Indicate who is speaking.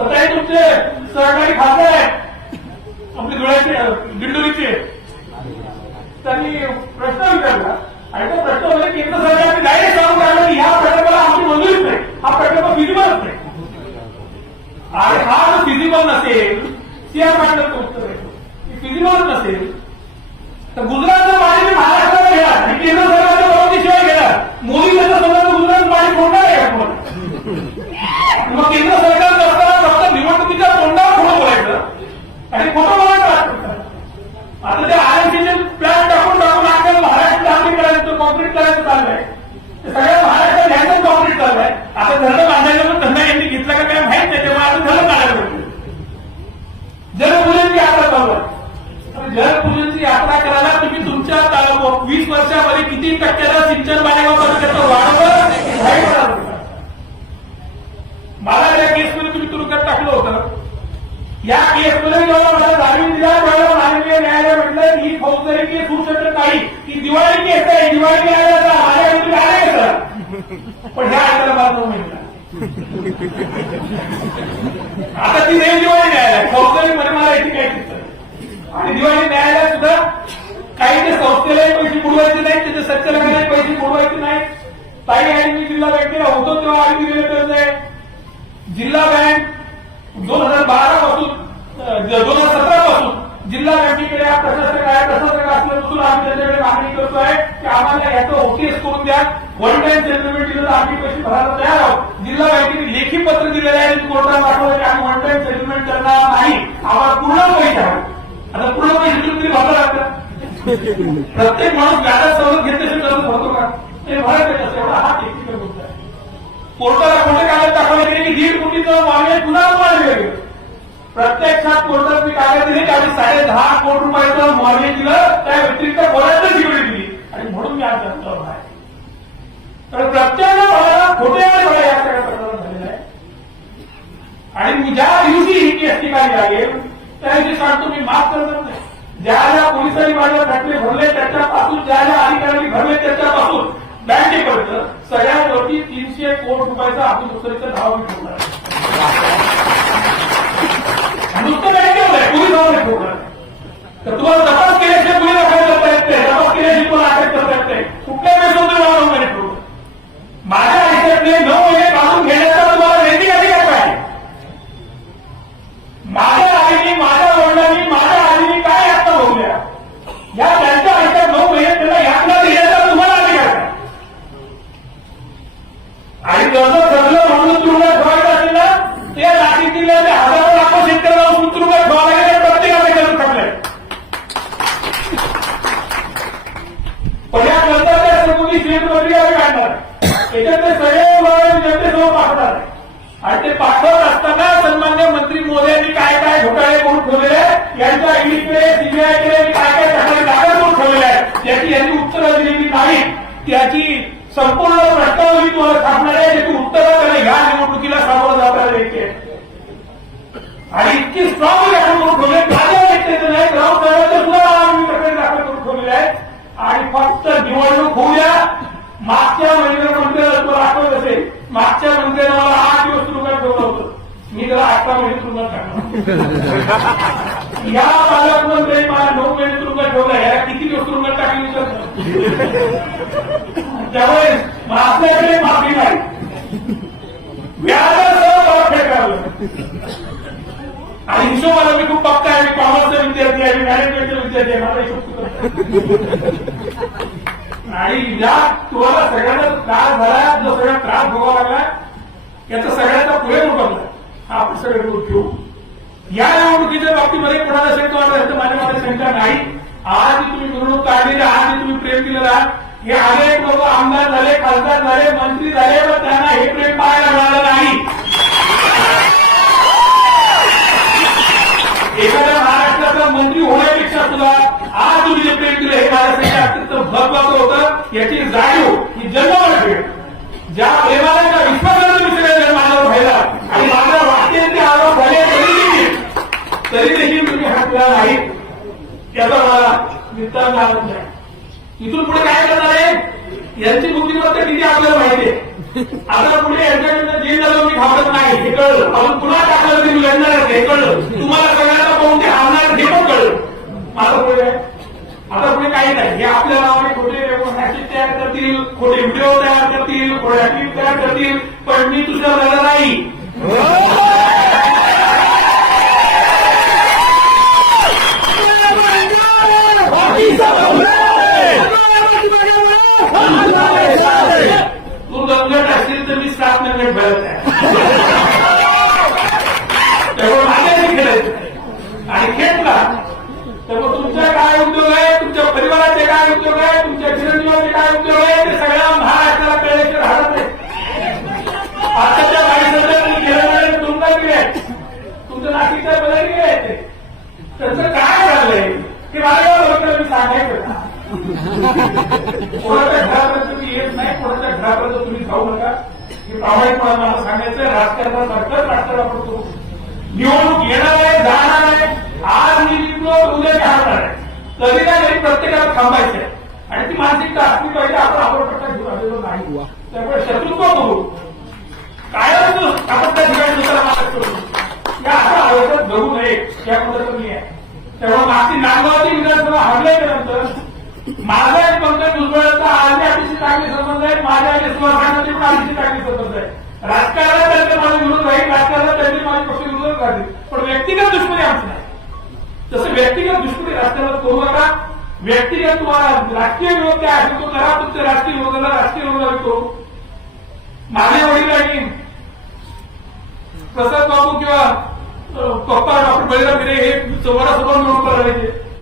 Speaker 1: स्वतः तुमचे? सहकारी खासदार आहेत. आपले धुळ्याचे दिंडोरीचे. त्यांनी प्रश्न विचारला. आणि तो प्रश्न म्हणजे केंद्र सरकारने डायरेक्ट सांगून राहिलं की ह्या प्रकल्पाला आमची मंजुरीच नाही हा प्रकल्प फिजिबलच नाही आणि हा जर फिजिबल नसेल सीआर पाटलांचं उत्तर आहे फिजिबल नसेल तर गुजरातचं पाणी मी महाराष्ट्राला घेणार आणि केंद्र सरकारच्या परवानगीशिवाय घेणार मोदी त्याच्यासमोर गुजरात पाणी फोडणार आहे का तुम्हाला मग केंद्र सरकार असताना फक्त निवडणुकीच्या तोंडावर खोटं बोलायचं आणि खोटं बोलायचं आता ते आरएनसीचे प्लॅन टाकून टाकून आपल्याला महाराष्ट्र आम्ही करायचं कॉन्क्रीट करायचं चाललंय ते सगळ्या महाराष्ट्रात ह्याचं कॉन्क्रीट चाललंय आता धरणं बांधायला पण धरणं यांनी घेतलं का काय माहीत नाही तेव्हा आता धरणं काढायला पाहिजे जलपूजनची यात्रा चालू आहे तर यात्रा करायला तुम्ही तुमच्या हो. वीस वर्षामध्ये किती टक्क्याला सिंचन मालेगाव तालुक्याचं वाढवलं? मला या केसमध्ये तुम्ही तुरुंगात टाकलं होतं. या केसमध्ये जेव्हा मला जामीन दिला तेव्हा माननीय न्यायालय म्हटलं ही फौजदारी केस होऊ शकत नाही की दिवाळी केस आहे दिवाळी न्यायालयाचा पण ह्या ऐकायला मला नऊ आता ती देव दिवाळी न्यायालय. फौजदारी मध्ये मला याची काही दिसत आणि दिवाळी न्यायालयात संस्थेलाही नाही बुडवायचे सत्य त्याच्या पैसे बुडवायचे नाही ताई आणि मी जिल्हा बँकेला होतो तेव्हा आम्ही दिलेले कर्ज आहे. जिल्हा बँक दोन हजार बारा पासून दोन हजार सतरा पासून जिल्हा बँकेकडे हा प्रशासक आहे प्रशासक असल्यापासून आम्ही त्यांच्याकडे मागणी करतो आहे की आम्हाला याचं ओकेस करून द्या. वन टाइम सेटलमेंट दिलं तर आम्ही पैसे भरायला तयार आहोत. जिल्हा बँकेने लेखी पत्र दिलेलं आहे कोर्टात पाठवलं की आम्ही वन टाइम सेटलमेंट करणार नाही. आम्हाला पूर्ण पैसे हवे आता पूर्ण पैसे प्रत्येक माणूस व्याजात सवलत घेतल्याशिवाय भरतो का ते भरायचं कसं एवढा हा टेक्निकल मुद्दा आहे कोर्टाला कोणते कागद दाखवले गेले की दीड कोटीचं मागणी पुन्हा मागणी गेलं प्रत्यक्षात कोर्टात मी कागद दिले की आम्ही साडे दहा कोटी रुपयाचं मागणी दिलं त्या व्यतिरिक्त बऱ्याच दिवस दिली आणि म्हणून मी आज जनता आहे तर प्रत्येक मला खोटे आणि मला या सगळ्या प्रकरणात झालेलं आहे आणि मी ज्या दिवशी ही केस ठिकाणी लागेल त्या दिवशी सांगतो मी माफ करणार नाही ज्या माझ्या घटने घडले त्याच्यापासून ज्या ज्या अधिकाऱ्यांनी घडले त्याच्यापासून बँकेपर्यंत सगळ्यावरती तीनशे कोटी रुपयाचा आपण दुसरीचं धाव मी नुसतं त्याची संपूर्ण प्रश्नावली तुम्हाला सांगणार आहे त्याची उत्तरं त्याला या निवडणुकीला सामोरं जाता यायची आहे आणि इतकी स्ट्रॉंग दाखल करून ठेवले माझ्या व्यक्तीचं नाही राऊत साहेबांचं सुद्धा आम्ही प्रकरण दाखल करून ठेवलेले आहेत आणि फक्त निवडणूक होऊया. मागच्या महिन्याला मंत्र्याला तुला आठवत असेल. मागच्या मंत्र्याला मला आठ दिवस तुरुंगात ठेवलं होतं. मी त्याला अठरा महिने तुरुंगात टाकणार या पालकमंत्र्यांनी मला नऊ महिने तुरुंगात ठेवला. याला किती दिवस तुरुंगात टाकले विचारतो त्यामुळे आपल्याकडे माफी नाही. व्याजासह परतफेड करावं. आणि हिशोबाला मी खूप पक्का आहे मी कॉमर्सचा विद्यार्थी आहे मी मॅनेजमेंटचा विद्यार्थी आहे मला हिशोब आणि या तुम्हाला सगळ्यांना त्रास झाला जो सगळ्या त्रास भोगावा लागला याचा सगळ्यांचा पुढे उठवला हा आपण सगळे लोक घेऊ. या निवडणुकीच्या बाबतीमध्ये कोणाला शंका वाटत असेल माझ्या मध्ये शंका नाही. आज तुम्ही निवडणूक काढलेली आज तुम्ही प्रेम केलेलं आहात हे अनेक लोक आमदार झाले खासदार झाले मंत्री झाले व त्यांना हे प्रेम पाहायला मिळालं नाही. एखाद्या महाराष्ट्राचा मंत्री होण्यापेक्षा सुद्धा आज तुम्ही जे प्रेम दिलं हे महाराष्ट्राच्या अत्यंत महत्वाचं होतं. याची जाणीव ही जन्मावर भेट ज्या प्रेमाला त्या विश्वासाला तुम्ही सगळ्या माझ्यावर व्हायला. आणि माझ्या वाक्याचे आरोप झाले तरी देखील तरी देखील तुम्ही हटला नाही. त्याचा मला नितांत आनंद आहे. इथून पुढे काय करणार आहे? यांची बुद्धिमत्त किती आपल्याला माहिती आहे? आता पुढे यांच्या जे झालं मी घाबरत नाही हे कळलं. आपण पुन्हा टाकलं मी लढणार हे कळलं. तुम्हाला सगळ्यांना पाहून ते हारणार हे पण कळलं. माझं पुढे आता पुढे काही नाही. हे आपल्या नावाने खोटे हॅशटॅग तयार करतील खोटे व्हिडिओ तयार करतील खोटे क्लिप तयार करतील पण मी तुझ्या झाला नाही. सगळ्या महाराष्ट्राला कळल्याशिवाय राहत नाही आताच्या तुम्ही तुमचा तुमचं नाशिकच्या बदल ते. त्याचं काय झालंय? ते मी सांगायचं कोणाच्या घरापर्यंत तुम्ही येत नाही कोणाच्या घरापर्यंत तुम्ही जाऊ नका. हे प्रामाणिकपणे मला सांगायचं राजकारणासारखंच राष्ट्राला पडतो निवडणूक येणार आहे जाणार आहे. आज मी जिंकलो उद्या जाणार आहे. कधी ना कधी प्रत्येकाला थांबायचं आहे आणि ती मानसिकता असली पाहिजे आपण आपण घेऊन आलेलो नाही. त्यामुळे शत्रुत्व करू कायम तो आपण त्या ठिकाणी दुसरा मार्ग करू. या अशा अवस्थेत घडू नये या पद्धतीने मी आहे. त्यामुळे मागची नांदगावची विधानसभा हरल्यानंतर माझा एक पंकज भुजबळांचा आजही अतिशय चांगले संबंध आहेत माझ्या आणि सुभाषांचे पण अतिशय चांगले संबंध आहेत राजकारणात त्यांचे माझे विरोध राहील राजकारणात त्यांचे माझे पक्ष विरोध राहतील पण व्यक्तिगत दुश्मनी आमची नाही. तसं व्यक्तिगत दुश्मनी राजकारणात करू नका व्यक्तिगत तुम्हाला राजकीय विरोध काय असेल तो करा तुमच्या राजकीय विरोधाला राजकीय विरोध येतो माझे वडील आणि प्रसाद बाबू किंवा पप्पा डॉक्टर बळीराम गिरे हे समोरासमोर निवडणूक करायचे